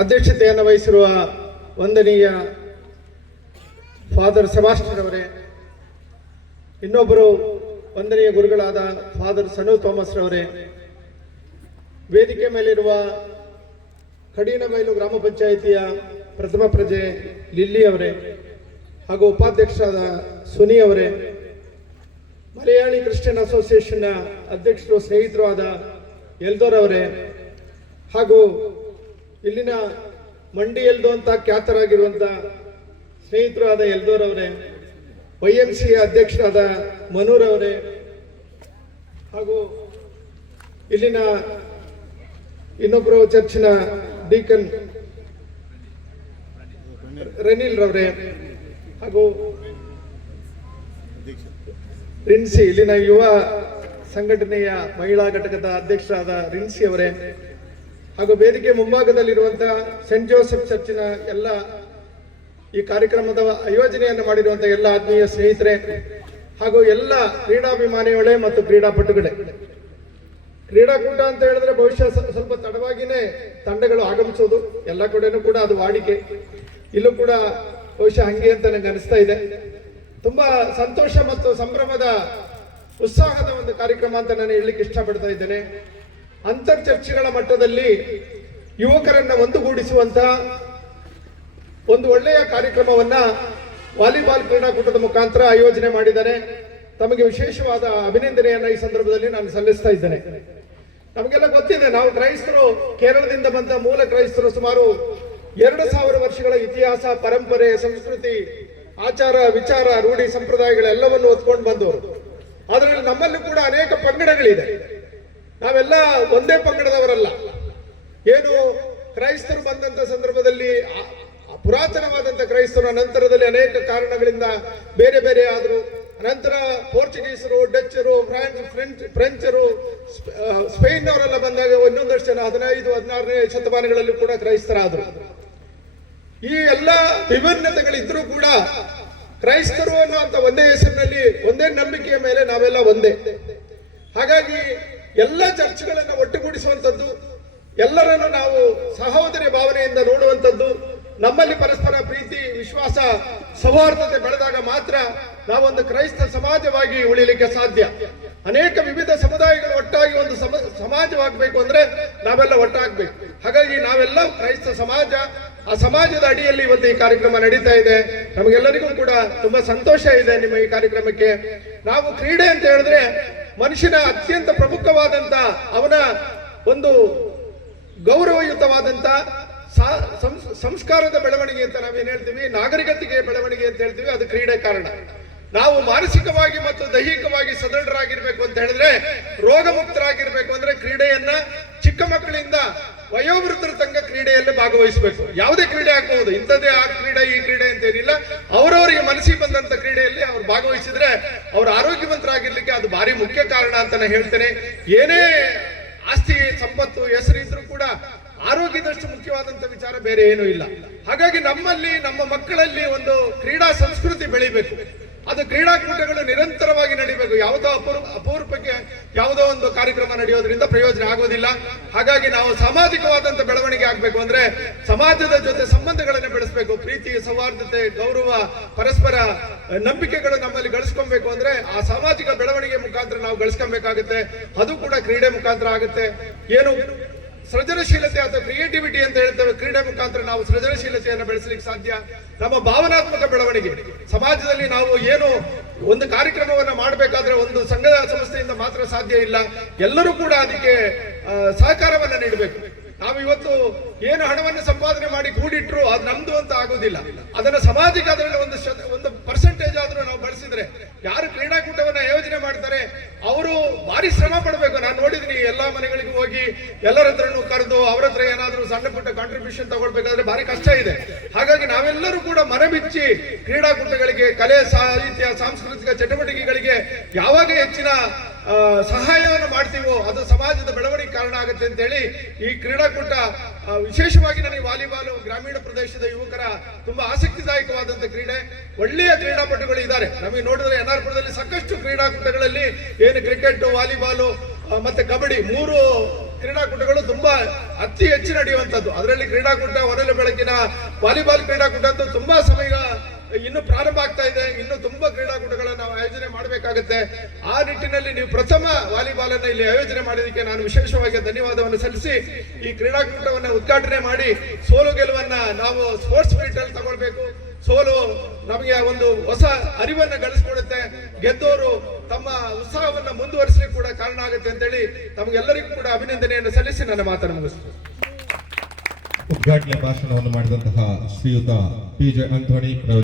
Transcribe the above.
ಅಧ್ಯಕ್ಷತೆಯನ್ನು ವಹಿಸಿರುವ ವಂದನೀಯ father Sebastian ಅವರೇ, ಇನ್ನೊಬ್ಬರು ವಂದನೀಯ ಗುರುಗಳಾದ ಫಾದರ್ ಸನು ಥಾಮಸ್ ರವರೇ, ವೇದಿಕೆ ಮೇಲಿರುವ ಕಡೀನಬೈಲು ಗ್ರಾಮ ಪಂಚಾಯಿತಿಯ ಪ್ರಥಮ ಪ್ರಜೆ ಲಿಲ್ಲಿ ಅವರೇ ಹಾಗೂ ಉಪಾಧ್ಯಕ್ಷರಾದ ಸುನಿ ಅವರೇ, ಮಲಯಾಳಿ ಕ್ರಿಶ್ಚಿಯನ್ ಅಸೋಸಿಯೇಷನ್ನ ಅಧ್ಯಕ್ಷರು ಸ್ನೇಹಿತರು ಆದ ಎಲ್ದೋರ್ ಅವರೇ, ಹಾಗೂ ಇಲ್ಲಿನ ಮಂಡಿ ಎಲ್ದೋ ಅಂತ ಖ್ಯಾತರಾಗಿರುವಂಥ ಸ್ನೇಹಿತರು ಆದ ಎಲ್ದೋರ್ ಅವರೇ, YMC ಅಧ್ಯಕ್ಷರಾದ ಮನೂರ್ ಅವರೇ, ಹಾಗೂ ಇಲ್ಲಿನ ಇನ್ನೊಬ್ಬರು ಚರ್ಚಿನ ಡೀಕನ್ ರೆನಿಲ್ ರವರೇ, ಹಾಗೂ ರಿನ್ಸಿ ಇಲ್ಲಿನ ಯುವ ಸಂಘಟನೆಯ ಮಹಿಳಾ ಘಟಕದ ಅಧ್ಯಕ್ಷರಾದ ರಿನ್ಸಿ ಅವರೇ, ಹಾಗೂ ವೇದಿಕೆ ಮುಂಭಾಗದಲ್ಲಿರುವಂತಹ ಸೆಂಟ್ ಜೋಸೆಫ್ ಚರ್ಚಿನ ಎಲ್ಲ ಈ ಕಾರ್ಯಕ್ರಮದ ಆಯೋಜನೆಯನ್ನು ಮಾಡಿರುವಂತಹ ಎಲ್ಲ ಆತ್ಮೀಯ ಸ್ನೇಹಿತರೆ, ಹಾಗೂ ಎಲ್ಲ ಕ್ರೀಡಾಭಿಮಾನಿಗಳೇ ಮತ್ತು ಕ್ರೀಡಾಪಟುಗಳೇ. ಕ್ರೀಡಾಕೂಟ ಅಂತ ಹೇಳಿದ್ರೆ ಬಹುಶಃ ಸ್ವಲ್ಪ ತಡವಾಗಿನೇ ತಂಡಗಳು ಆಗಮಿಸೋದು, ಎಲ್ಲ ಕಡೆನೂ ಕೂಡ ಅದು ವಾಡಿಕೆ. ಇಲ್ಲೂ ಕೂಡ ಬಹುಶಃ ಹಂಗೆ ಅಂತ ನನಗೆ ಅನಿಸ್ತಾ ಇದೆ. ತುಂಬಾ ಸಂತೋಷ ಮತ್ತು ಸಂಭ್ರಮದ ಉತ್ಸಾಹದ ಒಂದು ಕಾರ್ಯಕ್ರಮ ಅಂತ ನಾನು ಹೇಳಲಿಕ್ಕೆ ಇಷ್ಟಪಡ್ತಾ ಇದ್ದೇನೆ. ಅಂತರ್ ಚರ್ಚ್ಗಳ ಮಟ್ಟದಲ್ಲಿ ಯುವಕರನ್ನ ಒಂದುಗೂಡಿಸುವಂತ ಒಂದು ಒಳ್ಳೆಯ ಕಾರ್ಯಕ್ರಮವನ್ನ ವಾಲಿಬಾಲ್ ಕ್ರೀಡಾಕೂಟದ ಮುಖಾಂತರ ಆಯೋಜನೆ ಮಾಡಿದ್ದಾರೆ. ತಮಗೆ ವಿಶೇಷವಾದ ಅಭಿನಂದನೆಯನ್ನ ಈ ಸಂದರ್ಭದಲ್ಲಿ ನಾನು ಸಲ್ಲಿಸ್ತಾ ಇದ್ದೇನೆ. ನಮಗೆಲ್ಲ ಗೊತ್ತಿದೆ, ನಾವು ಕ್ರೈಸ್ತರು, ಕೇರಳದಿಂದ ಬಂದ ಮೂಲ ಕ್ರೈಸ್ತರು ಸುಮಾರು 2000 ವರ್ಷಗಳ ಇತಿಹಾಸ, ಪರಂಪರೆ, ಸಂಸ್ಕೃತಿ, ಆಚಾರ, ವಿಚಾರ, ರೂಢಿ, ಸಂಪ್ರದಾಯಗಳೆಲ್ಲವನ್ನು ಹೊತ್ಕೊಂಡು ಬಂದವರು. ಅದರಲ್ಲಿ ನಮ್ಮಲ್ಲಿ ಕೂಡ ಅನೇಕ ಪಂಗಡಗಳಿದೆ. ನಾವೆಲ್ಲ ಒಂದೇ ಪಂಗಡದವರಲ್ಲ. ಏನು ಕ್ರೈಸ್ತರು ಬಂದಂತ ಸಂದರ್ಭದಲ್ಲಿ ಪುರಾತನವಾದಂತ ಕ್ರೈಸ್ತರು ನಂತರದಲ್ಲಿ ಅನೇಕ ಕಾರಣಗಳಿಂದ ಬೇರೆ ಬೇರೆ ಆದರು. ನಂತರ ಪೋರ್ಚುಗೀಸರು, ಡಚ್ಚರು, ಫ್ರೆಂಚರು, ಸ್ಪೇನ್ನವರೆಲ್ಲ ಬಂದಾಗ ಇನ್ನೊಂದಷ್ಟು ಜನ 15, 16ನೇ ಶತಮಾನಗಳಲ್ಲಿ ಕೂಡ ಕ್ರೈಸ್ತರಾದರು. ಈ ಎಲ್ಲ ವಿಭಿನ್ನತೆಗಳಿದ್ರೂ ಕೂಡ ಕ್ರೈಸ್ತರು ಅನ್ನುವಂಥ ಒಂದೇ ಹೆಸರಿನಲ್ಲಿ, ಒಂದೇ ನಂಬಿಕೆಯ ಮೇಲೆ ನಾವೆಲ್ಲ ಒಂದೇ. ಹಾಗಾಗಿ ಎಲ್ಲ ಚರ್ಚ್ಗಳನ್ನು ಒಟ್ಟುಗೂಡಿಸುವಂಥದ್ದು, ಎಲ್ಲರನ್ನು ನಾವು ಸಹೋದರಿ ಭಾವನೆಯಿಂದ ನೋಡುವಂಥದ್ದು, ನಮ್ಮಲ್ಲಿ ಪರಸ್ಪರ ಪ್ರೀತಿ, ವಿಶ್ವಾಸ, ಸೌಹಾರ್ದತೆ ಬೆಳೆದಾಗ ಮಾತ್ರ ನಾವೊಂದು ಕ್ರೈಸ್ತ ಸಮಾಜವಾಗಿ ಉಳಿಲಿಕ್ಕೆ ಸಾಧ್ಯ. ಅನೇಕ ವಿವಿಧ ಸಮುದಾಯಗಳು ಒಟ್ಟಾಗಿ ಒಂದು ಸಮಾಜವಾಗಬೇಕು ಅಂದ್ರೆ ನಾವೆಲ್ಲ ಒಟ್ಟಾಗಬೇಕು. ಹಾಗಾಗಿ ನಾವೆಲ್ಲ ಕ್ರೈಸ್ತ ಸಮಾಜ. ಆ ಸಮಾಜದ ಅಡಿಯಲ್ಲಿ ಇವತ್ತು ಈ ಕಾರ್ಯಕ್ರಮ ನಡೀತಾ ಇದೆ. ನಮಗೆಲ್ಲರಿಗೂ ಕೂಡ ತುಂಬಾ ಸಂತೋಷ ಇದೆ ನಿಮ್ಮ ಈ ಕಾರ್ಯಕ್ರಮಕ್ಕೆ. ನಾವು ಕ್ರೀಡೆ ಅಂತ ಹೇಳಿದ್ರೆ ಮನುಷ್ಯನ ಅತ್ಯಂತ ಪ್ರಮುಖವಾದಂತ, ಅವನ ಒಂದು ಗೌರವಯುತವಾದಂತ ಸಂಸ್ಕಾರದ ಬೆಳವಣಿಗೆ ಅಂತ ನಾವೇನ್ ಹೇಳ್ತೀವಿ, ನಾಗರಿಕತೆಗೆ ಬೆಳವಣಿಗೆ ಅಂತ ಹೇಳ್ತೀವಿ. ಅದು ಕ್ರೀಡೆ ಕಾರಣ. ನಾವು ಮಾನಸಿಕವಾಗಿ ಮತ್ತು ದೈಹಿಕವಾಗಿ ಸದೃಢರಾಗಿರ್ಬೇಕು ಅಂತ ಹೇಳಿದ್ರೆ, ರೋಗ ಮುಕ್ತರಾಗಿರ್ಬೇಕು ಅಂದ್ರೆ ಕ್ರೀಡೆಯನ್ನ ಚಿಕ್ಕ ಮಕ್ಕಳಿಂದ ವಯೋವೃದ್ಧರ ತನಕ ಕ್ರೀಡೆಯಲ್ಲಿ ಭಾಗವಹಿಸಬೇಕು. ಯಾವುದೇ ಕ್ರೀಡೆ ಆಗ್ಬಹುದು, ಇಂಥದ್ದೇ ಆ ಕ್ರೀಡೆ ಈ ಕ್ರೀಡೆ ಅಂತ ಏನಿಲ್ಲ. ಅವರವರಿಗೆ ಮನಸ್ಸಿಗೆ ಬಂದಂತ ಕ್ರೀಡೆಯಲ್ಲಿ ಅವ್ರು ಭಾಗವಹಿಸಿದ್ರೆ ಅವ್ರ ಆರೋಗ್ಯವಂತರಾಗಿರ್ಲಿಕ್ಕೆ ಅದು ಭಾರಿ ಮುಖ್ಯ ಕಾರಣ ಅಂತ ನಾನು ಹೇಳ್ತೇನೆ. ಏನೇ ಆಸ್ತಿ, ಸಂಪತ್ತು, ಹೆಸರು ಇದ್ರೂ ಕೂಡ ಆರೋಗ್ಯದಷ್ಟು ಮುಖ್ಯವಾದಂತ ವಿಚಾರ ಬೇರೆ ಏನೂ ಇಲ್ಲ. ಹಾಗಾಗಿ ನಮ್ಮಲ್ಲಿ, ನಮ್ಮ ಮಕ್ಕಳಲ್ಲಿ ಒಂದು ಕ್ರೀಡಾ ಸಂಸ್ಕೃತಿ ಬೆಳಿಬೇಕು. ಅದು ಕ್ರೀಡಾಕೂಟಗಳು ನಿರಂತರವಾಗಿ ನಡೀಬೇಕು. ಯಾವುದೋ ಅಪೂರ್ವಕ್ಕೆ ಯಾವುದೋ ಒಂದು ಕಾರ್ಯಕ್ರಮ ನಡೆಯೋದ್ರಿಂದ ಪ್ರಯೋಜನ ಆಗೋದಿಲ್ಲ. ಹಾಗಾಗಿ ನಾವು ಸಾಮಾಜಿಕವಾದಂತ ಬೆಳವಣಿಗೆ ಆಗ್ಬೇಕು ಅಂದ್ರೆ ಸಮಾಜದ ಜೊತೆ ಸಂಬಂಧಗಳನ್ನು ಬೆಳೆಸಬೇಕು. ಪ್ರೀತಿ, ಸೌಹಾರ್ದತೆ, ಗೌರವ, ಪರಸ್ಪರ ನಂಬಿಕೆಗಳು ನಮ್ಮಲ್ಲಿ ಗಳಿಸ್ಕೊಬೇಕು ಅಂದ್ರೆ ಆ ಸಾಮಾಜಿಕ ಬೆಳವಣಿಗೆ ಮುಖಾಂತರ ನಾವು ಗಳಿಸ್ಕೊಬೇಕಾಗುತ್ತೆ. ಅದು ಕೂಡ ಕ್ರೀಡೆ ಮುಖಾಂತರ ಆಗುತ್ತೆ. ಏನು ಸೃಜನಶೀಲತೆ ಅಥವಾ ಕ್ರಿಯೇಟಿವಿಟಿ ಅಂತ ಹೇಳ್ತೇವೆ, ಕ್ರೀಡೆ ಮುಖಾಂತರ ನಾವು ಸೃಜನಶೀಲತೆಯನ್ನು ಬೆಳೆಸಲಿಕ್ಕೆ ಸಾಧ್ಯ. ನಮ್ಮ ಭಾವನಾತ್ಮಕ ಬೆಳವಣಿಗೆ, ಸಮಾಜದಲ್ಲಿ ನಾವು ಏನು ಒಂದು ಕಾರ್ಯಕ್ರಮವನ್ನು ಮಾಡಬೇಕಾದ್ರೆ ಒಂದು ಸಂಘದ ಸಂಸ್ಥೆಯಿಂದ ಮಾತ್ರ ಸಾಧ್ಯ ಇಲ್ಲ. ಎಲ್ಲರೂ ಕೂಡ ಅದಕ್ಕೆ ಸಹಕಾರವನ್ನು ನೀಡಬೇಕು. ನಾವು ಇವತ್ತು ಏನು ಹಣವನ್ನು ಸಂಪಾದನೆ ಮಾಡಿ ಕೂಡಿಟ್ರು ಅದು ನಮ್ದು ಅಂತ ಆಗೋದಿಲ್ಲ. ಅದನ್ನ ಸಮಾಜಕ್ಕೆ ಅದರಲ್ಲಿ ಒಂದು ಪರ್ಸೆಂಟೇಜ್ ಆದ್ರೂ ನಾವು ಬಳಸಿದ್ರೆ, ಯಾರು ಕ್ರೀಡಾಕೂಟವನ್ನ ಯೋಜನೆ ಮಾಡ್ತಾರೆ ಅವರು ಭಾರಿ ಶ್ರಮ ಪಡಬೇಕು. ನಾನು ನೋಡಿದೀನಿ, ಎಲ್ಲಾ ಮನೆಗಳಿಗೂ ಹೋಗಿ ಎಲ್ಲರ ಹತ್ರನೂ ಕರೆದು ಅವ್ರ ಹತ್ರ ಏನಾದ್ರೂ ಸಣ್ಣ ಪುಟ್ಟ ಕಾಂಟ್ರಿಬ್ಯೂಷನ್ ತಗೊಳ್ಬೇಕಾದ್ರೆ ಭಾರಿ ಕಷ್ಟ ಇದೆ. ಹಾಗಾಗಿ ನಾವೆಲ್ಲರೂ ಕೂಡ ಮನಬಿಚ್ಚಿ ಕ್ರೀಡಾಕೂಟಗಳಿಗೆ, ಕಲೆ, ಸಾಹಿತ್ಯ, ಸಾಂಸ್ಕೃತಿಕ ಚಟುವಟಿಕೆಗಳಿಗೆ ಯಾವಾಗ ಹೆಚ್ಚಿನ ಸಹಾಯವನ್ನು ಮಾಡ್ತೀವೋ ಅದು ಸಮಾಜದ ಬೆಳವಣಿಗೆ ಕಾರಣ ಆಗುತ್ತೆ ಅಂತ ಹೇಳಿ ಈ ಕ್ರೀಡಾಕೂಟ ವಿಶೇಷವಾಗಿ ನನಗೆ ವಾಲಿಬಾಲ್ ಗ್ರಾಮೀಣ ಪ್ರದೇಶದ ಯುವಕರ ತುಂಬಾ ಆಸಕ್ತಿದಾಯಕವಾದಂತ ಕ್ರೀಡೆ. ಒಳ್ಳೆಯ ಕ್ರೀಡಾಪಟುಗಳು ಇದ್ದಾರೆ. ನಮಗೆ ನೋಡಿದ್ರೆ NR-ಪುರದಲ್ಲಿ ಸಾಕಷ್ಟು ಕ್ರೀಡಾಕೂಟಗಳಲ್ಲಿ ಏನು ಕ್ರಿಕೆಟ್, ವಾಲಿಬಾಲ್ ಮತ್ತೆ ಕಬಡ್ಡಿ 3 ಕ್ರೀಡಾಕೂಟಗಳು ತುಂಬಾ ಅತಿ ಹೆಚ್ಚು ನಡೆಯುವಂತದ್ದು. ಅದರಲ್ಲಿ ಕ್ರೀಡಾಕೂಟ, ಹೊರಲು ಬೆಳಕಿನ ವಾಲಿಬಾಲ್ ಕ್ರೀಡಾಕೂಟ ಅಂತೂ ತುಂಬಾ ಸಮಯ ಇನ್ನು ಪ್ರಾರಂಭ ಆಗ್ತಾ ಇದೆ. ಇನ್ನು ತುಂಬಾ ಕ್ರೀಡಾಕೂಟಗಳನ್ನ ನಾವು ಆಯೋಜನೆ ಮಾಡಬೇಕಾಗುತ್ತೆ. ಆ ನಿಟ್ಟಿನಲ್ಲಿ ನೀವು ಪ್ರಥಮ ವಾಲಿಬಾಲ್ ಅನ್ನ ಇಲ್ಲಿ ಆಯೋಜನೆ ಮಾಡಿದಕ್ಕೆ ನಾನು ವಿಶೇಷವಾಗಿ ಧನ್ಯವಾದವನ್ನು ಸಲ್ಲಿಸಿ, ಈ ಕ್ರೀಡಾಕೂಟವನ್ನ ಉದ್ಘಾಟನೆ ಮಾಡಿ ಸೋಲು ಗೆಲುವನ್ನ ನಾವು ಸ್ಪೋರ್ಟ್ಸ್ ಸ್ಪಿರಿಟ್ ಅಲ್ಲಿ ತಗೊಳ್ಬೇಕು. ಸೋಲು ನಮಗೆ ಒಂದು ಹೊಸ ಅರಿವನ್ನ ಗಳಿಸ್ಕೊಡುತ್ತೆ. ಗೆದ್ದವರು ತಮ್ಮ ಉತ್ಸಾಹವನ್ನ ಮುಂದುವರಿಸಲಿಕ್ಕೆ ಕೂಡ ಕಾರಣ ಆಗುತ್ತೆ ಅಂತೇಳಿ ತಮಗೆಲ್ಲರಿಗೂ ಕೂಡ ಅಭಿನಂದನೆಯನ್ನು ಸಲ್ಲಿಸಿ ನನ್ನ ಮಾತನ್ನು ಮುಗಿಸ್ತೇನೆ. ಉದ್ಘಾಟನೆ ಭಾಷಣವನ್ನು ಮಾಡಿದಂತಹ ಶ್ರೀಯುತ ಪಿ.ಜೆ. ಅಂಥೋನಿ